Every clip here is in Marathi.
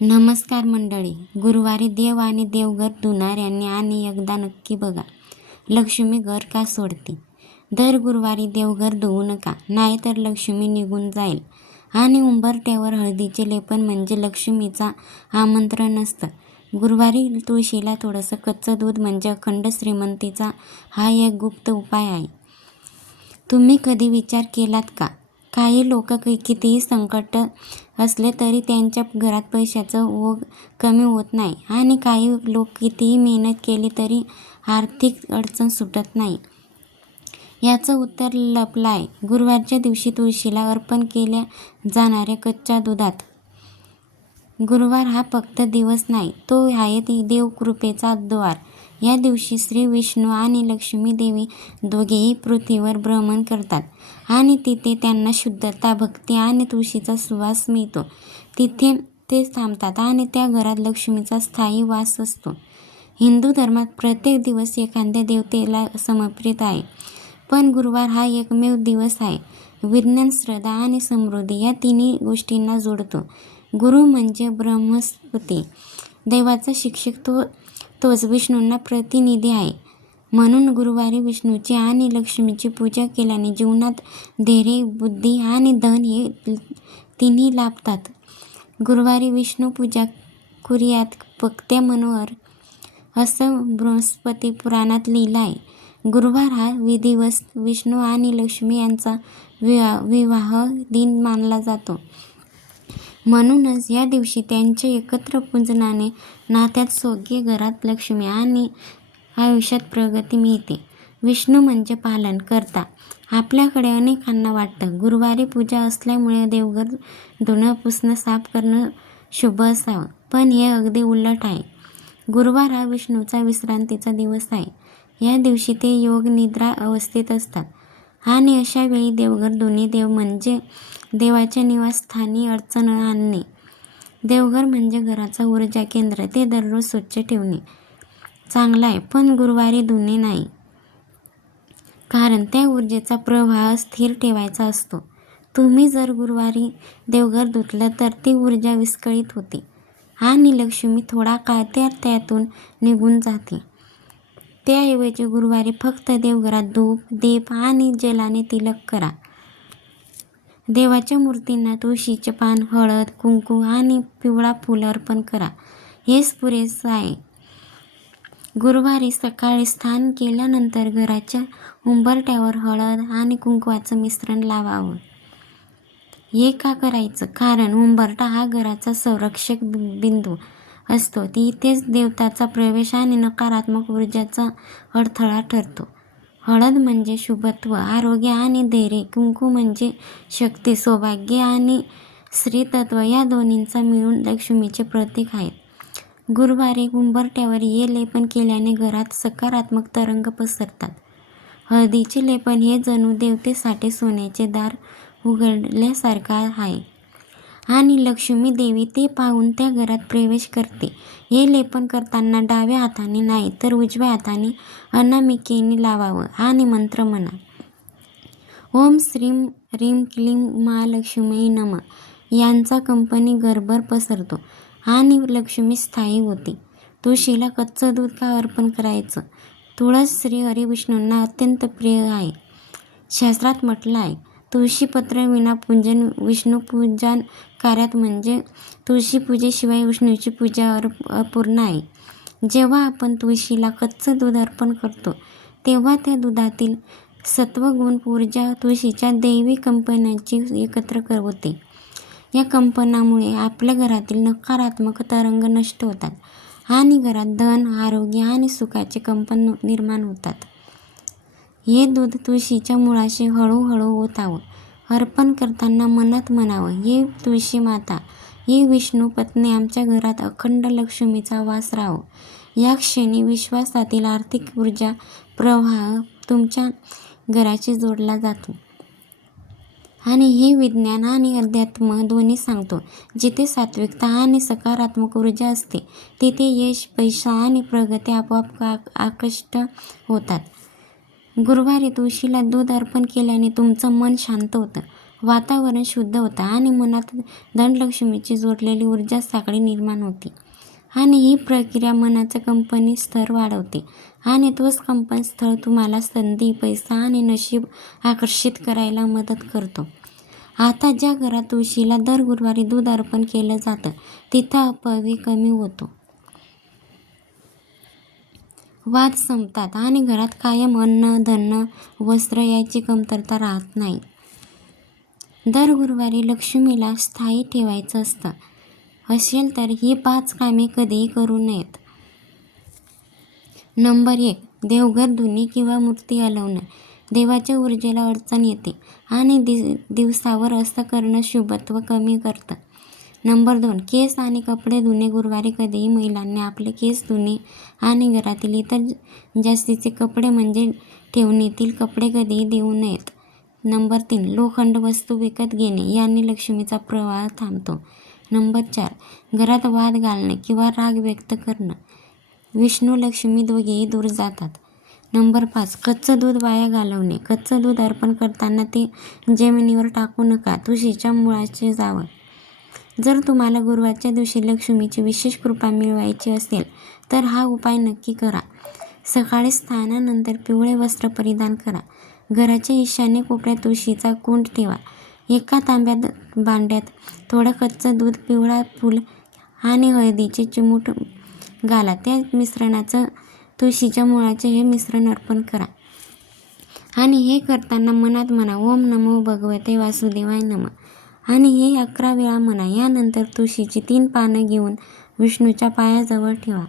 नमस्कार मंडळी. गुरुवारी देव आणि देवघर धुणाऱ्यांनी आणि एकदा नक्की बघा, लक्ष्मी घर का सोडते. दर गुरुवारी देवघर धुवू नका, नाहीतर लक्ष्मी निघून जाईल. आणि उंबरठ्यावर हळदीचे लेपन म्हणजे लक्ष्मीचा आमंत्रण असतं. गुरुवारी तुळशीला थोडंसं कच्चं दूध म्हणजे अखंड श्रीमंतीचा हा एक गुप्त उपाय आहे. तुम्ही कधी विचार केलात का? काही लोक कितीही संकट असले तरी त्यांच्या घरात पैशाचं ओघ कमी होत नाही आणि काही लोक कितीही मेहनत केली तरी आर्थिक अडचण सुटत नाही. याचं उत्तर लपलं आहे गुरुवारच्या दिवशी तुळशीला अर्पण केल्या जाणाऱ्या कच्च्या दुधात. गुरुवार हा फक्त दिवस नाही, तो आहे देवकृपेचा द्वार. या दिवशी श्री विष्णू आणि लक्ष्मी देवी दोघेही पृथ्वीवर भ्रमण करतात आणि तिथे त्यांना शुद्धता, भक्ती आणि तुळशीचा सुवास मिळतो. तिथे ते थांबतात आणि त्या घरात लक्ष्मीचा स्थायी वास असतो. हिंदू धर्मात प्रत्येक दिवस एखाद्या देवतेला समर्पित आहे, पण गुरुवार हा एकमेव दिवस आहे. विज्ञान, श्रद्धा आणि समृद्धी या तिन्ही गोष्टींना जोडतो. गुरु म्हणजे ब्रह्मस्पती, देवाचा शिक्षक, तोच विष्णूंना प्रतिनिधी आहे. म्हणून गुरुवारी विष्णूची आणि लक्ष्मीची पूजा केल्याने जीवनात धैर्य, बुद्धी आणि धन हे तिन्ही लाभतात. गुरुवारी विष्णू पूजा करूयात भक्त मनोहर, असं बृहस्पती पुराणात लिहिलं आहे. गुरुवार हा दिवस विष्णू आणि लक्ष्मी यांचा विवाह दिन मानला जातो. म्हणूनच या दिवशी त्यांच्या एकत्र पूजनाने नात्यात सौभाग्य, घरात लक्ष्मी आणि आयुष्यात प्रगती मिळते. विष्णू म्हणजे पालन करता. आपल्याकडे अनेकांना वाटतं गुरुवारी पूजा असल्यामुळे देवघर धुणं, पुसणं, साफ करणं शुभ असावं, पण हे अगदी उलट आहे. गुरुवार हा विष्णूचा विश्रांतीचा दिवस आहे. या दिवशी ते योग निद्रा अवस्थेत असतात आणि अशा वेळी देवघर धुणे म्हणजे देवाच्या निवासस्थानी अडचण आणणे. देवघर म्हणजे घराचा ऊर्जा केंद्र, ते दररोज स्वच्छ ठेवणे चांगलं आहे, पण गुरुवारी धुणे नाही, कारण त्या ऊर्जेचा प्रवाह स्थिर ठेवायचा असतो. तुम्ही जर गुरुवारी देवघर धुतलं तर ती ऊर्जा विस्कळीत होते आणि लक्ष्मी थोडा काळ त्यातून निघून जाते. त्याऐवजी गुरुवारी फक्त देवघरात धूप, दीप आणि जलाने तिलक करा. देवाच्या मूर्तींना तुळशीचे पान, हळद, कुंकू आणि पिवळा फूल अर्पण करा. हेच पुरेसं आहे. गुरुवारी सकाळी स्नान केल्यानंतर घराच्या उंबरठ्यावर हळद आणि कुंकवाचं मिश्रण लावावं. हे का करायचं? कारण उंबरठा हा घराचा संरक्षक बिंदू असतो. इथेच देवतांचा प्रवेश आणि नकारात्मक ऊर्जाचा अडथळा ठरतो. हळद म्हणजे शुभत्व, आरोग्य आणि धैर्य. कुंकू म्हणजे शक्ती, सौभाग्य आणि स्त्रीत्व या दोन्हींचा मिळून लक्ष्मीचे प्रतीक आहेत. गुरुवारी उंबरठ्यावर हे लेपन केल्याने घरात सकारात्मक तरंग पसरतात. हळदीचे लेपन हे जणू देवतेसाठी सोन्याचे दार उघडल्यासारखं आहे आणि लक्ष्मी देवी ते पाहून त्या घरात प्रवेश करते. हे लेपन करताना डाव्या हाताने नाही तर उजव्या हाताने अनामिकेने लावावं आणि मंत्र म्हणा. ओम श्रीं ह्रीं क्लीं महालक्ष्म्यै नमः. यांचा कंपनी घरभर पसरतो आणि लक्ष्मी स्थायी होते. तुळशीला कच्चं दूध का अर्पण करायचं? तुळस श्री हरिविष्णूंना अत्यंत प्रिय आहे. शास्त्रात म्हटलं आहे, तुळशीपत्र विना पूजन विष्णुपूजन कार्यात म्हणजे तुळशीपूजेशिवाय विष्णूची पूजा अपूर्ण आहे. जेव्हा आपण तुळशीला कच्चं दूध अर्पण करतो तेव्हा त्या दुधातील सत्वगुण ऊर्जा तुळशीच्या दैवी कंपनाची एकत्र होते. या कंपनामुळे आपल्या घरातील नकारात्मक तरंग नष्ट होतात आणि घरात धन, आरोग्य आणि सुखाचे कंपन निर्माण होतात. हे दूध तुळशीच्या मुळाशी हळूहळू ओतावं. अर्पण करताना मनात म्हणावं, हे तुळशी माता, हे विष्णू पत्नी, आमच्या घरात अखंड लक्ष्मीचा वास राहो. या क्षणी विश्वासातील आर्थिक ऊर्जा प्रवाह तुमच्या घराशी जोडला जातो आणि हे विज्ञान आणि अध्यात्म दोन्ही सांगतो. जिथे सात्विकता आणि सकारात्मक ऊर्जा असते तिथे यश, पैसा आणि प्रगती आपोआप आकर्षित होतात. गुरुवारी तुळशीला दूध अर्पण केल्याने तुमचं मन शांत होतं वातावरण शुद्ध होतं आणि मनात धनलक्ष्मीची जोडलेली ऊर्जा साखळी निर्माण होती. आणि ही प्रक्रिया मनाचं कंपनी स्तर वाढवते आणि तोच कंपन स्थळ तुम्हाला संधी, पैसा आणि नशीब आकर्षित करायला मदत करतो. आता ज्या घरात तुळशीला दर गुरुवारी दूध अर्पण केलं जातं तिथं अपव्यय कमी होतो, वाद संपतात आणि घरात कायम अन्न, धन, वस्त्र याची कमतरता राहत नाही. दर गुरुवारी लक्ष्मीला स्थायी ठेवायचं असेल तर ही 5 कामे कधीही करू नयेत. नंबर 1. देवघर धुणे किंवा मूर्ती हलवणं. देवाच्या ऊर्जेला अडचण येते आणि दिवसावर असं करणं शुभत्व कमी करतं. नंबर 2. केस आणि कपडे धुणे. गुरुवारी कधीही महिलांनी आपले केस धुणे आणि घरातील इतर जास्तीचे कपडे म्हणजे ठेवणीतील कपडे कधीही देऊ नयेत. नंबर 3. लोखंड वस्तू विकत घेणे. याने लक्ष्मीचा प्रवाह थांबतो. नंबर 4. घरात वाद घालणे किंवा राग व्यक्त करणं. विष्णू लक्ष्मी दोघेही दूर जातात. नंबर 5. कच्चं दूध वाया घालवणे. कच्चं दूध अर्पण करताना ते जमिनीवर टाकू नका, तुळशीच्या मुळाशी जावं. जर तुम्हाला गुरुवारच्या दिवशी लक्ष्मीची विशेष कृपा मिळवायची असेल तर हा उपाय नक्की करा. सकाळी स्नानानंतर पिवळे वस्त्र परिधान करा. घराच्या ईशान्य कोपऱ्यात तुळशीचा कुंड ठेवा. एका तांब्यात भांड्यात थोडं कच्चं दूध, पिवळा फूल आणि हळदीचे चिमूट घाला. त्या मिश्रणाचं तुळशीच्या मुळाचे हे मिश्रण अर्पण करा आणि हे करताना मनात म्हणा, ओम नमो भगवते वासुदेवाय नमः आणि हे 11 वेळा म्हणा. यानंतर तुळशीची 3 पानं घेऊन विष्णूच्या पायाजवळ ठेवा.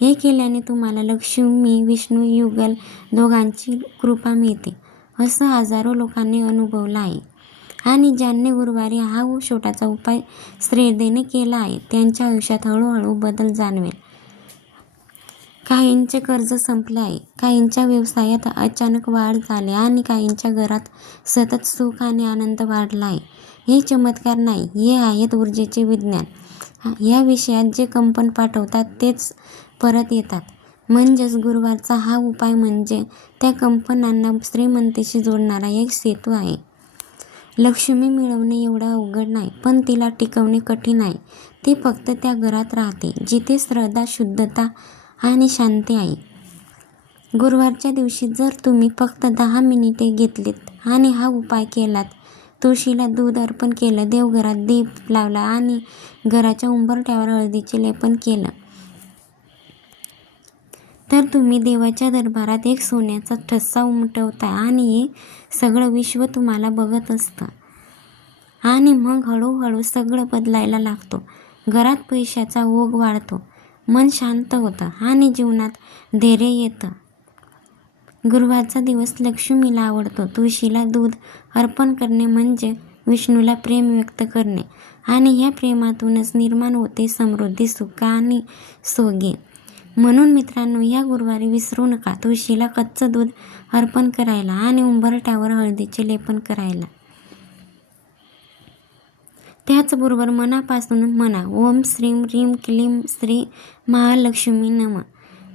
हे केल्याने तुम्हाला लक्ष्मी, विष्णू युगल दोघांची कृपा मिळते असं हजारो लोकांनी अनुभवलं आहे. आणि ज्यांनी गुरुवारी हा छोटासा उपाय श्रद्धेने केला आहे त्यांच्या आयुष्यात हळूहळू बदल जाणवेल. काहींचे कर्ज संपले आहे, काहींच्या व्यवसायात अचानक वाढ झाली आणि काहींच्या घरात सतत सुख आणि आनंद वाढला आहे. हे चमत्कार नाही, हे आहेत ऊर्जेचे विज्ञान. या विषयात जे कंपन पाठवतात तेच परत येतात. म्हणजेच गुरुवारचा हा उपाय म्हणजे त्या कंपनांना श्रीमंतीशी जोडणारा एक सेतू आहे. लक्ष्मी मिळवणे एवढं अवघड नाही, पण तिला टिकवणे कठीण आहे. ती फक्त त्या घरात राहते जिथे श्रद्धा, शुद्धता आणि शांती आहे. गुरुवारच्या दिवशी जर तुम्ही फक्त 10 मिनिटे घेतलीत आणि हा उपाय केलात, तुळशीला दूध अर्पण केलं, देवघरात दीप लावला आणि घराच्या उंबरठ्यावर हळदीचे लेपन केलं, तर तुम्ही देवाच्या दरबारात एक सोन्याचा ठसा उमटवता आणि हे सगळं विश्व तुम्हाला बघत असतं. आणि मग हळूहळू सगळं बदलायला लागतो. घरात पैशाचा ओघ वाढतो, मन शांत होतं आणि जीवनात धैर्य येतं. गुरुवारचा दिवस लक्ष्मीला आवडतो. तुळशीला दूध अर्पण करणे म्हणजे विष्णूला प्रेम व्यक्त करणे आणि ह्या प्रेमातूनच निर्माण होते समृद्धी, सुख आणि सौभाग्य. म्हणून मित्रांनो, या गुरुवारी विसरू नका तुळशीला कच्चं दूध अर्पण करायला आणि उंबरठ्यावर हळदीचे लेपन करायला. त्याचबरोबर मनापासून म्हणा, ओम श्रीं ह्रीं क्लीं श्री महालक्ष्मी नमः.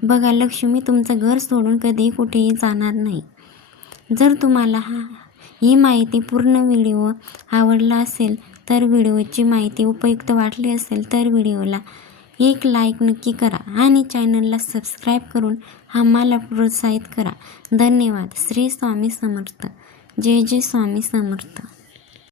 बघा, लक्ष्मी तुमचं घर सोडून कधीही कुठेही जाणार नाही. जर तुम्हाला ही माहिती पूर्ण व्हिडिओ आवडला असेल तर व्हिडिओची माहिती उपयुक्त वाटली असेल तर व्हिडिओला एक लाईक नक्की करा आणि चॅनलला सबस्क्राईब करून आम्हाला प्रोत्साहित करा. धन्यवाद. श्री स्वामी समर्थ. जय जय स्वामी समर्थ.